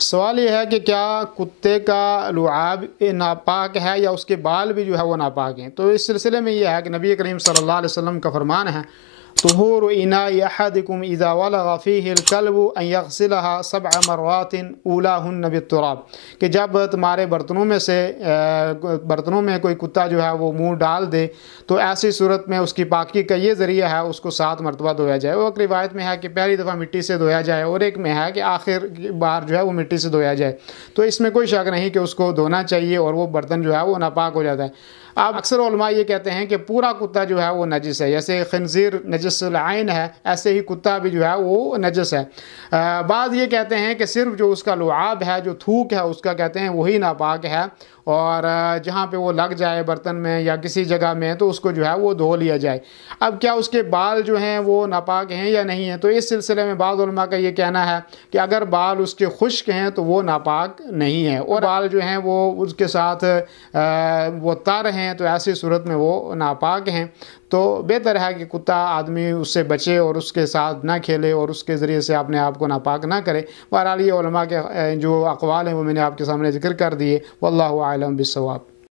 سوال یہ ہے کہ کیا کتے کا لعاب ناپاک ہے یا اس کے بال بھی جو ہے وہ ناپاک ہیں؟ تو اس سلسلے میں یہ ہے کہ نبی کریم صلی اللہ علیہ وسلم کا فرمان ہے طہور اناء احدکم اذا ولغ فیہ الکلب ان یغسلها 7 مرات اولاہن بالتراب، کہ جب تمہارے برتنوں میں کوئی کتا جو ہے وہ منہ ڈال دے تو ایسی صورت میں اس کی پاکی کا یہ ذریعہ ہے اس کو 7 مرتبہ دھویا جائے۔ وہ ایک روایت میں ہے کہ پہلی دفعہ مٹی سے دھویا جائے اور ایک میں ہے کہ آخر بار جو ہے وہ مٹی سے دھویا جائے۔ تو اس میں کوئی شک نہیں کہ اس کو دھونا چاہیے اور وہ برتن جو ہے وہ ناپاک ہو جاتا ہے۔ اب اکثر علماء یہ کہتے ہیں کہ پورا کتا جو ہے وہ نجس ہے، جیسے خنزیر نجس العین ہے ایسے ہی کتا بھی جو ہے وہ نجس ہے۔ بعض یہ کہتے ہیں کہ صرف جو اس کا لعاب ہے، جو تھوک ہے اس کا کہتے ہیں وہی ناپاک ہے، اور جہاں پہ وہ لگ جائے برتن میں یا کسی جگہ میں تو اس کو جو ہے وہ دھو لیا جائے۔ اب کیا اس کے بال جو ہیں وہ ناپاک ہیں یا نہیں ہیں؟ تو اس سلسلے میں بعض علماء کا یہ کہنا ہے کہ اگر بال اس کے خشک ہیں تو وہ ناپاک نہیں ہیں، اور بال جو ہیں وہ اس کے ساتھ وہ تر ہیں تو ایسی صورت میں وہ ناپاک ہیں۔ تو بہتر ہے کہ کتا آدمی اس سے بچے اور اس کے ساتھ نہ کھیلے اور اس کے ذریعے سے اپنے آپ کو ناپاک نہ کرے۔ بہرحال یہ علماء کے جو اقوال ہیں وہ میں نے آپ کے سامنے ذکر کر دیے۔ واللہ اعلم بالصواب۔